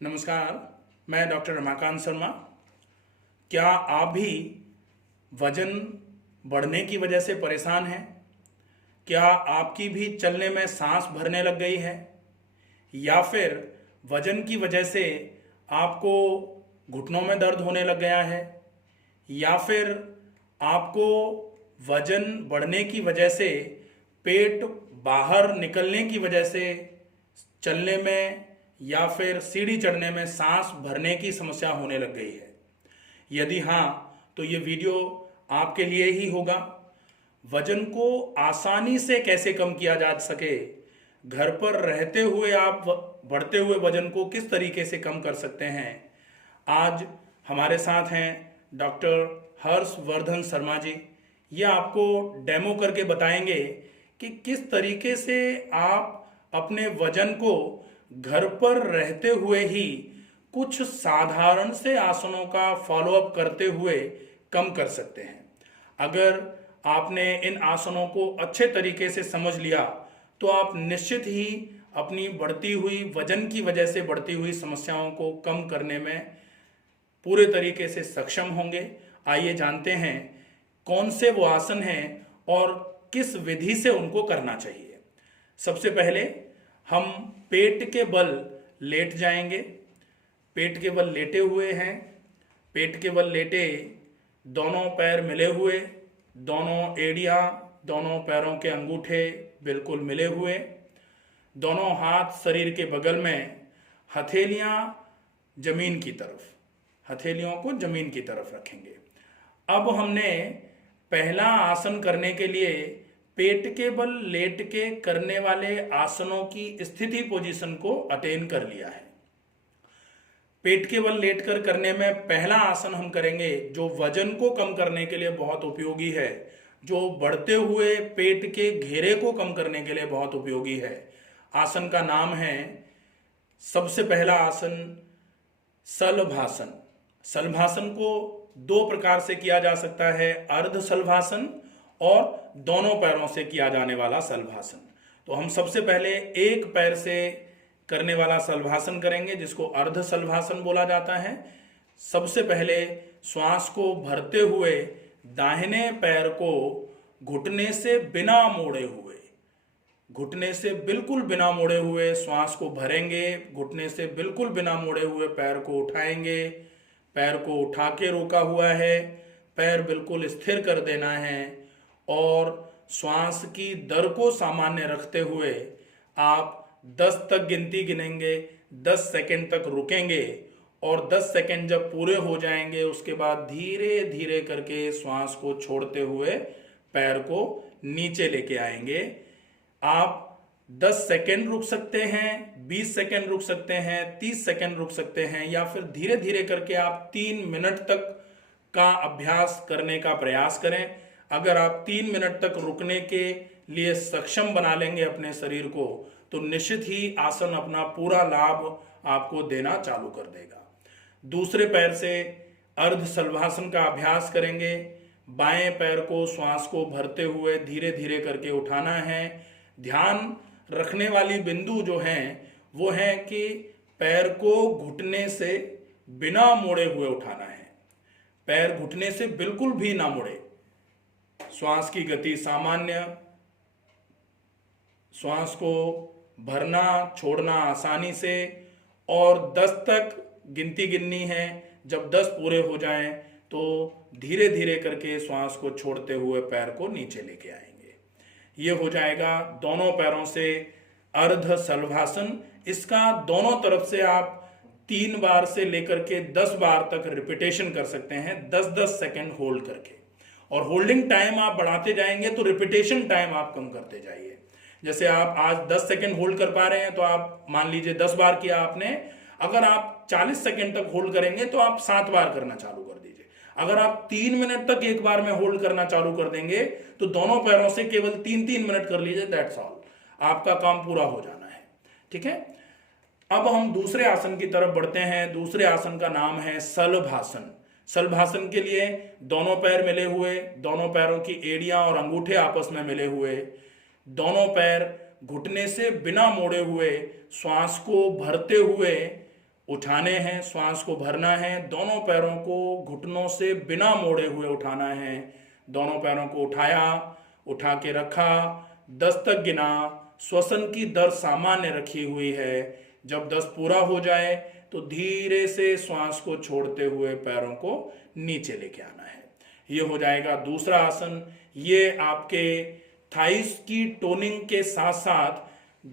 नमस्कार। मैं डॉक्टर रमाकांत शर्मा। क्या आप भी वजन बढ़ने की वजह से परेशान हैं? क्या आपकी भी चलने में सांस भरने लग गई है, या फिर वजन की वजह से आपको घुटनों में दर्द होने लग गया है, या फिर आपको वजन बढ़ने की वजह से पेट बाहर निकलने की वजह से चलने में या फिर सीढ़ी चढ़ने में सांस भरने की समस्या होने लग गई है? यदि हाँ, तो ये वीडियो आपके लिए ही होगा। वजन को आसानी से कैसे कम किया जा सके, घर पर रहते हुए आप बढ़ते हुए वजन को किस तरीके से कम कर सकते हैं, आज हमारे साथ हैं डॉक्टर हर्षवर्धन शर्मा जी। ये आपको डेमो करके बताएंगे कि किस तरीके से आप अपने वजन को घर पर रहते हुए ही कुछ साधारण से आसनों का फॉलोअप करते हुए कम कर सकते हैं। अगर आपने इन आसनों को अच्छे तरीके से समझ लिया तो आप निश्चित ही अपनी बढ़ती हुई वजन की वजह से बढ़ती हुई समस्याओं को कम करने में पूरे तरीके से सक्षम होंगे। आइए जानते हैं कौन से वो आसन हैं और किस विधि से उनको करना चाहिए। सबसे पहले हम पेट के बल लेट जाएंगे। पेट के बल लेटे हुए हैं। पेट के बल लेटे, दोनों पैर मिले हुए, दोनों एड़ियां, दोनों पैरों के अंगूठे बिल्कुल मिले हुए, दोनों हाथ शरीर के बगल में, हथेलियां जमीन की तरफ, हथेलियों को जमीन की तरफ रखेंगे। अब हमने पहला आसन करने के लिए पेट के बल लेट के करने वाले आसनों की स्थिति पोजीशन को अटेन कर लिया है। पेट के बल लेटकर करने में पहला आसन हम करेंगे जो वजन को कम करने के लिए बहुत उपयोगी है, जो बढ़ते हुए पेट के घेरे को कम करने के लिए बहुत उपयोगी है। आसन का नाम है, सबसे पहला आसन शलभासन। शलभासन को दो प्रकार से किया जा सकता है, अर्ध शलभासन और दोनों पैरों से किया जाने वाला शलभासन। तो हम सबसे पहले एक पैर से करने वाला शलभासन करेंगे जिसको अर्ध शलभासन बोला जाता है। सबसे पहले श्वास को भरते हुए दाहिने पैर को घुटने से बिना मोड़े हुए, घुटने से बिल्कुल बिना मोड़े हुए श्वास को भरेंगे। घुटने से बिल्कुल बिना मोड़े हुए पैर को उठाएंगे। पैर को उठा के रोका हुआ है, पैर बिल्कुल स्थिर कर देना है और श्वास की दर को सामान्य रखते हुए आप 10 तक गिनती गिनेंगे, 10 सेकंड तक रुकेंगे और 10 सेकंड जब पूरे हो जाएंगे उसके बाद धीरे धीरे करके श्वास को छोड़ते हुए पैर को नीचे लेके आएंगे। आप 10 सेकंड रुक सकते हैं, 20 सेकंड रुक सकते हैं, 30 सेकंड रुक सकते हैं, या फिर धीरे धीरे करके आप 3 मिनट तक का अभ्यास करने का प्रयास करें। अगर आप 3 मिनट तक रुकने के लिए सक्षम बना लेंगे अपने शरीर को तो निश्चित ही आसन अपना पूरा लाभ आपको देना चालू कर देगा। दूसरे पैर से अर्ध शलभासन का अभ्यास करेंगे। बाएं पैर को श्वास को भरते हुए धीरे धीरे करके उठाना है। ध्यान रखने वाली बिंदु जो हैं वो है कि पैर को घुटने से बिना मोड़े हुए उठाना है। पैर घुटने से बिल्कुल भी ना मुड़े। श्वास की गति सामान्य, श्वास को भरना छोड़ना आसानी से, और 10 तक गिनती गिननी है। जब 10 पूरे हो जाएं तो धीरे धीरे करके श्वास को छोड़ते हुए पैर को नीचे लेके आएंगे। ये हो जाएगा दोनों पैरों से अर्ध शलभासन। इसका दोनों तरफ से आप 3 बार से लेकर के 10 बार तक रिपीटेशन कर सकते हैं, 10-10 सेकंड होल्ड करके, और होल्डिंग टाइम आप बढ़ाते जाएंगे तो रिपीटेशन टाइम आप कम करते जाइए। जैसे आप आज 10 सेकंड होल्ड कर पा रहे हैं तो आप मान लीजिए 10 बार किया आपने। अगर आप 40 सेकंड तक होल्ड करेंगे तो आप 7 बार करना चालू कर दीजिए। अगर आप 3 मिनट तक एक बार में होल्ड करना चालू कर देंगे तो दोनों पैरों से केवल 3-3 मिनट कर लीजिए, दैट्स ऑल, आपका काम पूरा हो जाना है। ठीक है, अब हम दूसरे आसन की तरफ बढ़ते हैं। दूसरे आसन का नाम है शलभासन। शलभासन के लिए दोनों पैर मिले हुए, दोनों पैरों की एड़ियां और अंगूठे आपस में मिले हुए, दोनों पैर घुटने से बिना मोड़े हुए श्वास को भरते हुए उठाने हैं, श्वास को भरना है, दोनों पैरों को घुटनों से बिना मोड़े हुए उठाना है। दोनों पैरों को उठाया, उठा के रखा, 10 तक गिना, श्वसन की दर सामान्य रखी हुई है। जब 10 पूरा हो जाए तो धीरे से श्वास को छोड़ते हुए पैरों को नीचे लेके आना है। ये हो जाएगा दूसरा आसन। ये आपके थाइस की टोनिंग के साथ साथ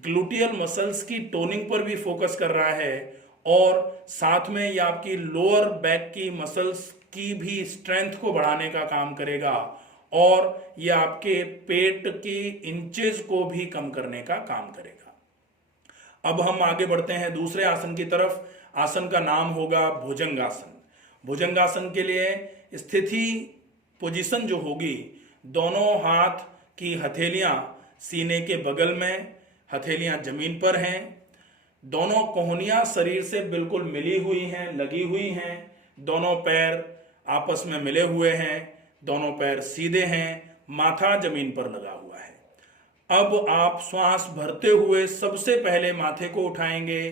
ग्लूटियल मसल्स की टोनिंग पर भी फोकस कर रहा है और साथ में ये आपकी लोअर बैक की मसल्स की भी स्ट्रेंथ को बढ़ाने का काम करेगा और ये आपके पेट की इंचेस को भी कम करने का काम करेगा। अब हम आगे बढ़ते हैं दूसरे आसन की तरफ। आसन का नाम होगा भुजंगासन। भुजंगासन के लिए स्थिति पोजीशन जो होगी, दोनों हाथ की हथेलियां सीने के बगल में, हथेलियां जमीन पर हैं, दोनों कोहनियां शरीर से बिल्कुल मिली हुई हैं, लगी हुई हैं, दोनों पैर आपस में मिले हुए हैं, दोनों पैर सीधे हैं, माथा जमीन पर लगा हुआ है। अब आप श्वास भरते हुए सबसे पहले माथे को उठाएंगे,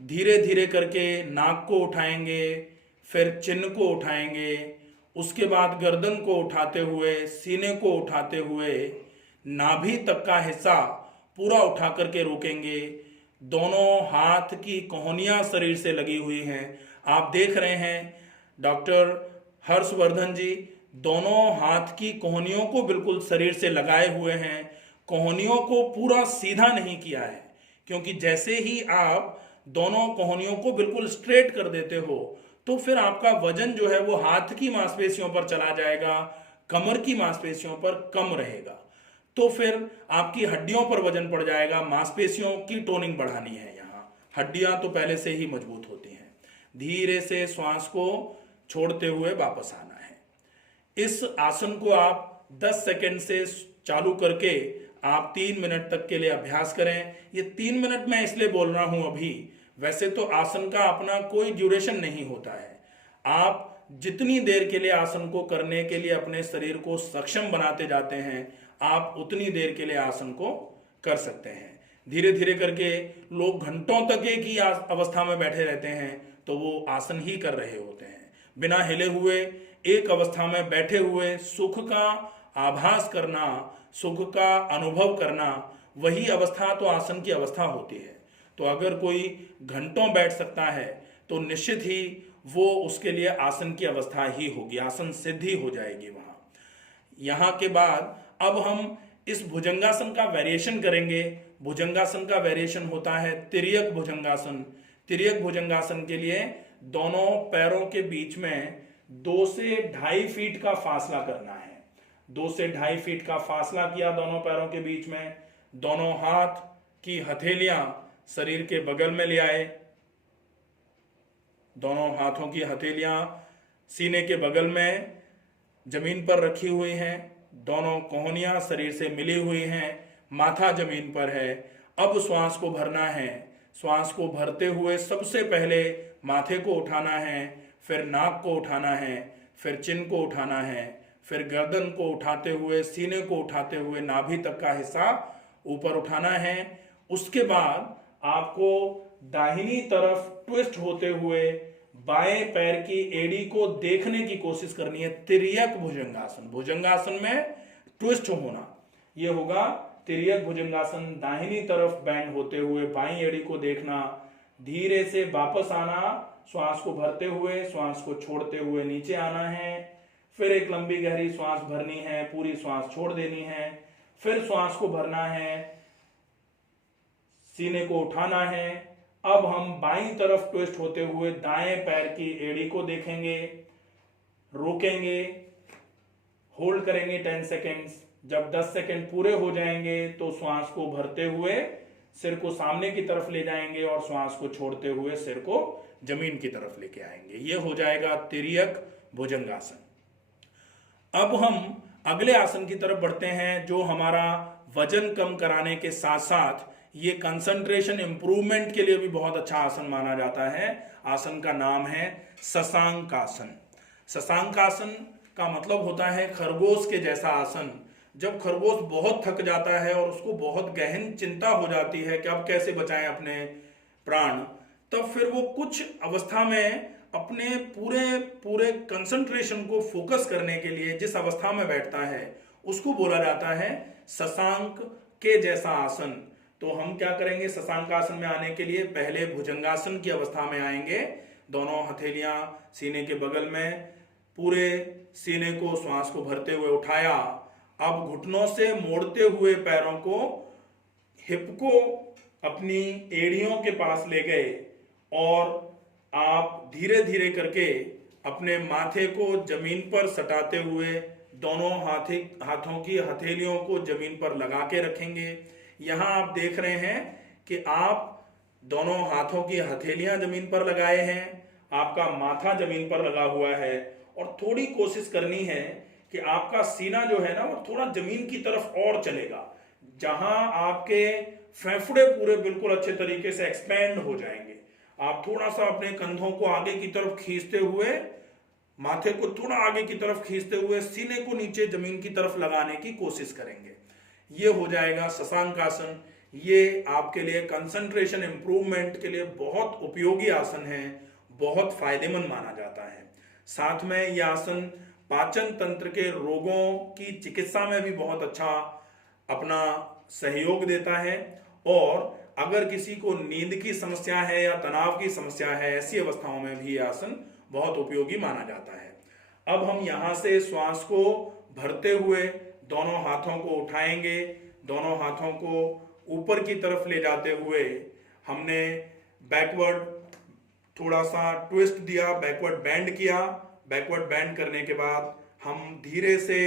धीरे धीरे करके नाक को उठाएंगे, फिर चिन्ह को उठाएंगे, उसके बाद गर्दन को उठाते हुए, सीने को उठाते हुए, नाभि तक का हिस्सा पूरा उठा करके रोकेंगे। दोनों हाथ की कोहनियां शरीर से लगी हुई हैं। आप देख रहे हैं डॉक्टर हर्षवर्धन जी दोनों हाथ की कोहनियों को बिल्कुल शरीर से लगाए हुए हैं। कोहनियों को पूरा सीधा नहीं किया है, क्योंकि जैसे ही आप दोनों कोहनियों को बिल्कुल स्ट्रेट कर देते हो तो फिर आपका वजन जो है वो हाथ की मांसपेशियों पर चला जाएगा, कमर की मांसपेशियों पर कम रहेगा, तो फिर आपकी हड्डियों पर वजन पड़ जाएगा। मांसपेशियों की टोनिंग बढ़ानी है। यहाँ हड्डियां तो पहले से ही मजबूत होती हैं। धीरे से श्वास को छोड़ते हुए वापस आना है। इस आसन को आप 10 सेकंड से चालू करके आप 3 मिनट तक के लिए अभ्यास करें। ये 3 मिनट मैं इसलिए बोल रहा हूं अभी, वैसे तो आसन का अपना कोई ड्यूरेशन नहीं होता है। आप जितनी देर के लिए आसन को करने के लिए अपने शरीर को सक्षम बनाते जाते हैं, आप उतनी देर के लिए आसन को कर सकते हैं। धीरे धीरे करके लोग घंटों तक एक ही अवस्था में बैठे रहते हैं, तो वो आसन ही कर रहे होते हैं। बिना हिले हुए एक अवस्था में बैठे हुए सुख का आभास करना, सुख का अनुभव करना, वही अवस्था तो आसन की अवस्था होती है। तो अगर कोई घंटों बैठ सकता है तो निश्चित ही वो उसके लिए आसन की अवस्था ही होगी, आसन सिद्धि हो जाएगी वहां। यहाँ के बाद अब हम इस भुजंगासन का वेरिएशन करेंगे। भुजंगासन का वेरिएशन होता है तिर्यक भुजंगासन। तिर्यक भुजंगासन के लिए दोनों पैरों के बीच में 2 से 2.5 फीट का फासला करना है। 2 से 2.5 फीट का फासला किया दोनों पैरों के बीच में। दोनों हाथ की हथेलियां शरीर के बगल में ले आए। दोनों हाथों की हथेलियां सीने के बगल में जमीन पर रखी हुई हैं। दोनों कोहनियां शरीर से मिली हुई हैं। माथा जमीन पर है। अब श्वास को भरना है। श्वास को भरते हुए सबसे पहले माथे को उठाना है, फिर नाक को उठाना है, फिर चिन को उठाना है, फिर गर्दन को उठाते हुए, सीने को उठाते हुए नाभि तक का हिस्सा ऊपर उठाना है। उसके बाद आपको दाहिनी तरफ ट्विस्ट होते हुए बाएं पैर की एड़ी को देखने की कोशिश करनी है। तिर्यक भुजंगासन, भुजंगासन में ट्विस्ट होना, यह होगा तिर्यक भुजंगासन। दाहिनी तरफ बैंड होते हुए बाईं एड़ी को देखना, धीरे से वापस आना, श्वास को भरते हुए, श्वास को छोड़ते हुए नीचे आना है। फिर एक लंबी गहरी श्वास भरनी है, पूरी श्वास छोड़ देनी है, फिर श्वास को भरना है, सीने को उठाना है। अब हम बाईं तरफ ट्विस्ट होते हुए दाएं पैर की एड़ी को देखेंगे, रोकेंगे, होल्ड करेंगे 10 सेकेंड्स। जब 10 सेकेंड पूरे हो जाएंगे तो श्वास को भरते हुए सिर को सामने की तरफ ले जाएंगे और श्वास को छोड़ते हुए सिर को जमीन की तरफ लेके आएंगे। यह हो जाएगा तिर्यक भुजंगासन। अब हम अगले आसन की तरफ बढ़ते हैं, जो हमारा वजन कम कराने के साथ साथ ये कंसंट्रेशन इंप्रूवमेंट के लिए भी बहुत अच्छा आसन माना जाता है। आसन का नाम है शशांकासन। शशांकासन का मतलब होता है खरगोश के जैसा आसन। जब खरगोश बहुत थक जाता है और उसको बहुत गहन चिंता हो जाती है कि अब कैसे बचाएं अपने प्राण, तब फिर वो कुछ अवस्था में अपने पूरे पूरे कंसंट्रेशन को फोकस करने के लिए जिस अवस्था में बैठता है उसको बोला जाता है शशांक के जैसा आसन। तो हम क्या करेंगे, शशांक आसन में आने के लिए पहले भुजंगासन की अवस्था में आएंगे, दोनों हथेलियां सीने के बगल में, पूरे सीने को श्वास को भरते हुए उठाया। अब घुटनों से मोड़ते हुए पैरों को, हिप को अपनी एड़ियों के पास ले गए और आप धीरे धीरे करके अपने माथे को जमीन पर सटाते हुए दोनों हाथों की हथेलियों को जमीन पर लगा के रखेंगे। यहां आप देख रहे हैं कि आप दोनों हाथों की हथेलियां जमीन पर लगाए हैं, आपका माथा जमीन पर लगा हुआ है और थोड़ी कोशिश करनी है कि आपका सीना जो है ना वो थोड़ा जमीन की तरफ और चलेगा, जहां आपके फेफड़े पूरे बिल्कुल अच्छे तरीके से एक्सपेंड हो जाएंगे। आप थोड़ा सा अपने कंधों को आगे की तरफ खींचते हुए, माथे को थोड़ा आगे की तरफ खींचते हुए सीने को नीचे जमीन की तरफ लगाने की कोशिश करेंगे। ये हो जाएगा शशांक आसन। ये आपके लिए कंसंट्रेशन इंप्रूवमेंट के लिए बहुत उपयोगी आसन है, बहुत फायदेमंद माना जाता है। साथ में यह आसन पाचन तंत्र के रोगों की चिकित्सा में भी बहुत अच्छा अपना सहयोग देता है और अगर किसी को नींद की समस्या है या तनाव की समस्या है, ऐसी अवस्थाओं में भी यह आसन बहुत उपयोगी माना जाता है। अब हम यहां से श्वास को भरते हुए दोनों हाथों को उठाएंगे, दोनों हाथों को ऊपर की तरफ ले जाते हुए हमने बैकवर्ड थोड़ा सा ट्विस्ट दिया, बैकवर्ड बैंड किया। बैकवर्ड बैंड करने के बाद हम धीरे से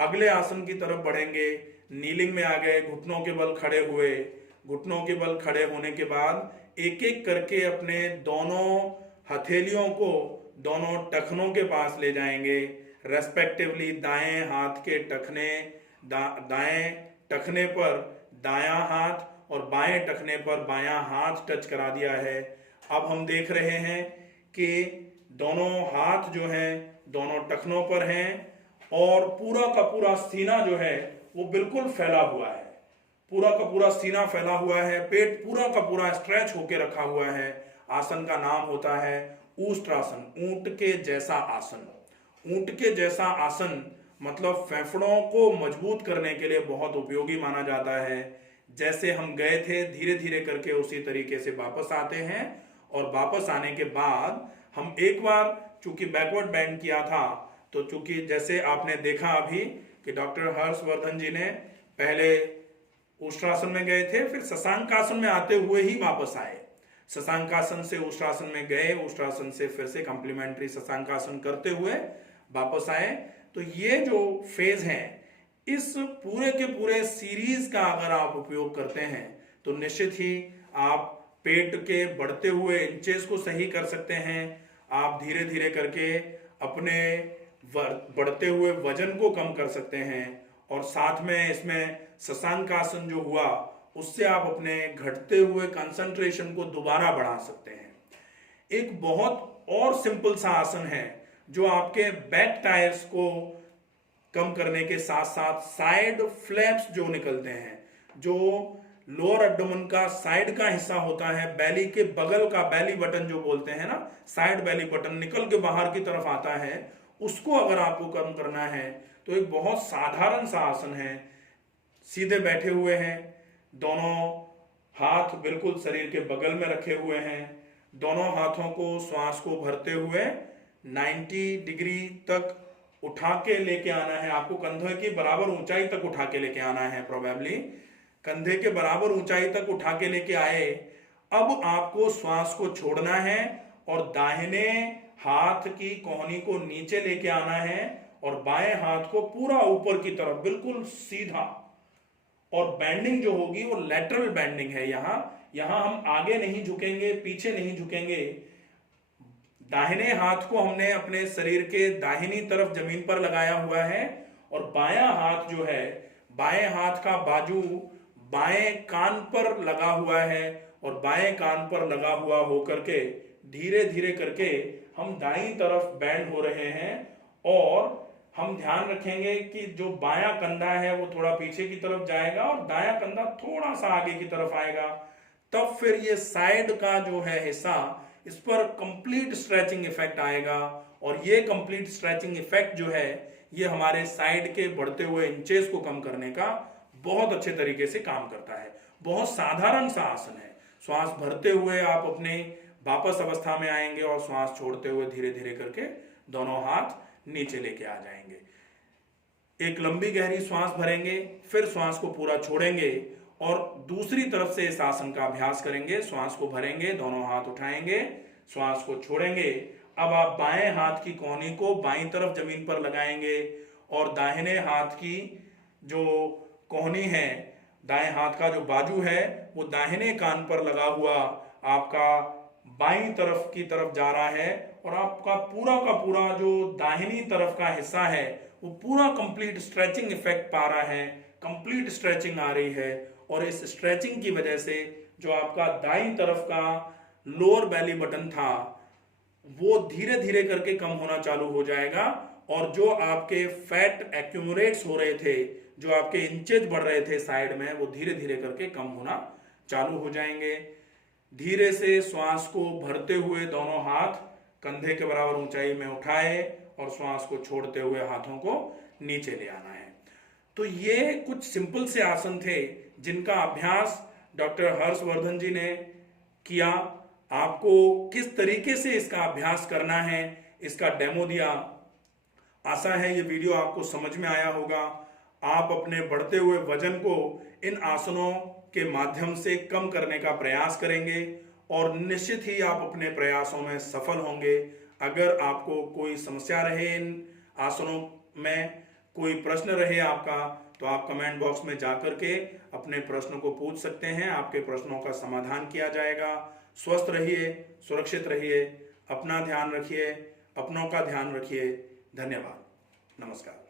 अगले आसन की तरफ बढ़ेंगे। नीलिंग में आ गए, घुटनों के बल खड़े हुए। घुटनों के बल खड़े होने के बाद एक एक करके अपने दोनों हथेलियों को दोनों टखनों के पास ले जाएंगे, रेस्पेक्टिवली दाएं हाथ के टखने, दाएं टखने पर दायां हाथ और बाएं टखने पर बायां हाथ टच करा दिया है। अब हम देख रहे हैं कि दोनों हाथ जो हैं दोनों टखनों पर हैं और पूरा का पूरा सीना जो है वो बिल्कुल फैला हुआ है, पूरा का पूरा सीना फैला हुआ है, पेट पूरा का पूरा स्ट्रेच होके रखा हुआ है। आसन का नाम होता है ऊष्ट्रासन, ऊंट के जैसा आसन। ऊंट के जैसा आसन मतलब फेफड़ों को मजबूत करने के लिए बहुत उपयोगी माना जाता है। जैसे हम गए थे धीरे धीरे करके उसी तरीके से वापस आते हैं और वापस आने के बाद हम एक बार चूंकि बैकवर्ड बैंड किया था, तो चूंकि जैसे आपने देखा अभी कि डॉक्टर हर्षवर्धन जी ने पहले ऊष्ट्रासन में गए थे, फिर शशांकासन में आते हुए ही वापस आए। शशांकासन से ऊष्ट्रासन में गए, ऊष्ट्रासन से फिर से कॉम्प्लीमेंट्री शशांकासन करते हुए वापस आए। तो ये जो फेज है, इस पूरे के पूरे सीरीज का अगर आप उपयोग करते हैं तो निश्चित ही आप पेट के बढ़ते हुए इंचेस को सही कर सकते हैं। आप धीरे धीरे करके अपने बढ़ते हुए वजन को कम कर सकते हैं और साथ में इसमें शशांकासन जो हुआ उससे आप अपने घटते हुए कंसंट्रेशन को दोबारा बढ़ा सकते हैं। एक बहुत और सिंपल सा आसन है जो आपके बैक टायर्स को कम करने के साथ साथ साइड फ्लैप्स जो निकलते हैं, जो लोअर एब्डोमेन का साइड का हिस्सा होता है, बैली के बगल का बैली बटन जो बोलते हैं ना, साइड बैली बटन निकल के बाहर की तरफ आता है, उसको अगर आपको कम करना है तो एक बहुत साधारण सा आसन है। सीधे बैठे हुए हैं, दोनों हाथ बिल्कुल शरीर के बगल में रखे हुए हैं, दोनों हाथों को श्वास को भरते हुए 90 डिग्री तक उठा के लेके आना है। आपको कंधे की बराबर ऊंचाई तक उठा के लेके आना है, प्रोबेबली कंधे के बराबर ऊंचाई तक उठा के लेके आए। अब आपको श्वास को छोड़ना है और दाहिने हाथ की कोहनी को नीचे लेके आना है और बाएं हाथ को पूरा ऊपर की तरफ बिल्कुल सीधा। और बैंडिंग जो होगी वो लेटरल बैंडिंग है। यहां हम आगे नहीं झुकेंगे, पीछे नहीं झुकेंगे। दाहिने हाथ को हमने अपने शरीर के दाहिनी तरफ जमीन पर लगाया हुआ है और बायां हाथ जो है, बाएं हाथ का बाजू बाएं कान पर लगा हुआ है और बाएं कान पर लगा हुआ होकर के धीरे धीरे करके हम दाईं तरफ बैंड हो रहे हैं। और हम ध्यान रखेंगे कि जो बायां कंधा है वो थोड़ा पीछे की तरफ जाएगा और दायां कंधा थोड़ा सा आगे की तरफ आएगा, तब फिर ये साइड का जो है हिस्सा, इस पर कंप्लीट स्ट्रेचिंग इफेक्ट आएगा। और ये कंप्लीट स्ट्रेचिंग इफेक्ट जो है ये हमारे साइड के बढ़ते हुए इंचेस को कम करने का बहुत अच्छे तरीके से काम करता है। बहुत साधारण सा आसन है। श्वास भरते हुए आप अपने वापस अवस्था में आएंगे और श्वास छोड़ते हुए धीरे धीरे करके दोनों हाथ नीचे लेके आ जाएंगे। एक लंबी गहरी श्वास भरेंगे, फिर श्वास को पूरा छोड़ेंगे और दूसरी तरफ से इस आसन का अभ्यास करेंगे। श्वास को भरेंगे, दोनों हाथ उठाएंगे, श्वास को छोड़ेंगे। अब आप बाएं हाथ की कोहनी को बाईं तरफ जमीन पर लगाएंगे और दाहिने हाथ की जो कोहनी है, दाएं हाथ का जो बाजू है वो दाहिने कान पर लगा हुआ आपका बाईं तरफ की तरफ जा रहा है और आपका पूरा का पूरा जो दाहिनी तरफ का हिस्सा है वो पूरा कंप्लीट स्ट्रेचिंग इफेक्ट पा रहा है, कंप्लीट स्ट्रेचिंग आ रही है। और इस स्ट्रेचिंग की वजह से जो आपका दाईं तरफ का लोअर बेली बटन था वो धीरे धीरे करके कम होना चालू हो जाएगा और जो आपके फैट एक्यूमुलेट्स हो रहे थे, जो आपके इंचेज बढ़ रहे थे साइड में, वो धीरे धीरे करके कम होना चालू हो जाएंगे। धीरे से श्वास को भरते हुए दोनों हाथ कंधे के बराबर ऊंचाई में उठाए और श्वास को छोड़ते हुए हाथों को नीचे ले आना है। तो ये कुछ सिंपल से आसन थे जिनका अभ्यास डॉक्टर हर्षवर्धन जी ने किया। आपको किस तरीके से इसका अभ्यास करना है इसका डेमो दिया। आशा है ये वीडियो आपको समझ में आया होगा। आप अपने बढ़ते हुए वजन को इन आसनों के माध्यम से कम करने का प्रयास करेंगे और निश्चित ही आप अपने प्रयासों में सफल होंगे। अगर आपको कोई समस्या रहे इन आसनों में, कोई प्रश्न रहे आपका, तो आप कमेंट बॉक्स में जाकर के अपने प्रश्न को पूछ सकते हैं। आपके प्रश्नों का समाधान किया जाएगा। स्वस्थ रहिए, सुरक्षित रहिए, अपना ध्यान रखिए, अपनों का ध्यान रखिए। धन्यवाद। नमस्कार।